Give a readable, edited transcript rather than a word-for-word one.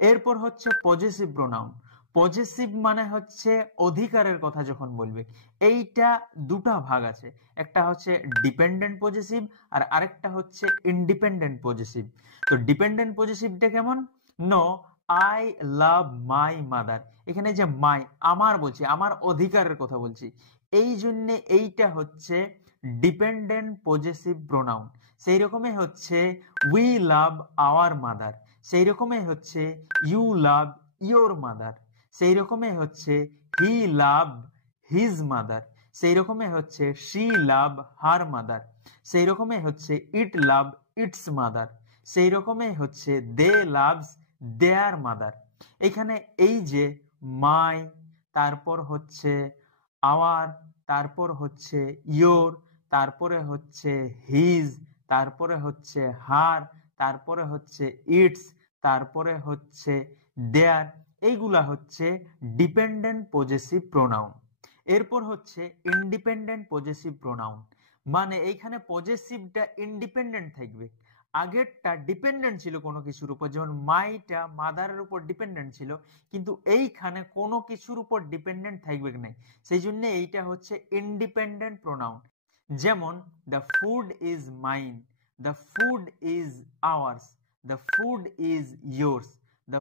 এরপর হচ্ছে possessive pronoun. Possessive মানে হচ্ছে অধিকারের কথা যখন বলবে। এইটা দুটা ভাগ আছে, একটা হচ্ছে ডিপেন্ডেন্ট পজেসিভ আর আরেকটা হচ্ছে ইন্ডিপেন্ডেন্ট পজেসিভ। তো ডিপেন্ডেন্ট পজেসিভটা কেমন? No I love my mother, এখানে যে মাই আমার বলছি, আমার অধিকারের কথা বলছি, এই জন্য এইটা হচ্ছে ডিপেন্ডেন্ট পজেসিভ প্রোনাউন। সেই রকমই হচ্ছে উই লাভ আওয়ার মাদার, সেই রকমই হচ্ছে ইউ লাভ ইয়োর মাদার, সেই রকমই হচ্ছে হি লাভ হিজ মাদার, সেই রকমই হচ্ছে শি লাভ হার মাদার, সেই রকমই হচ্ছে ইট লাভ ইটস মাদার, সেই রকমই হচ্ছে দে লাভস দেয়ার মাদার। এখানে এই যে মাই, তারপর হচ্ছে আওয়ার, তারপর হচ্ছে ইয়োর, তারপরে হচ্ছে হিজ, তারপরে হচ্ছে হার, তারপরে হচ্ছে ইটস, তারপরে হচ্ছে দেয়ার, এইগুলা হচ্ছে ডিপেন্ডেন্ট পজেসিভ প্রোনাউন। এরপর হচ্ছে ইন্ডিপেন্ডেন্ট পজেসিভ প্রোনাউন, মানে এইখানে পজেসিভটা ইন্ডিপেন্ডেন্ট থাকবে। আগেরটা ডিপেন্ডেন্ট ছিল কোনো কিছুর উপর, যেমন মাইটা মাদারের উপর ডিপেন্ডেন্ট ছিল, কিন্তু এইখানে কোনো কিছুর উপর ডিপেন্ডেন্ট থাকবে না, সেই জন্য এইটা হচ্ছে ইন্ডিপেন্ডেন্ট প্রোনাউন। যেমন the food is mine, the food is ours, the food is yours,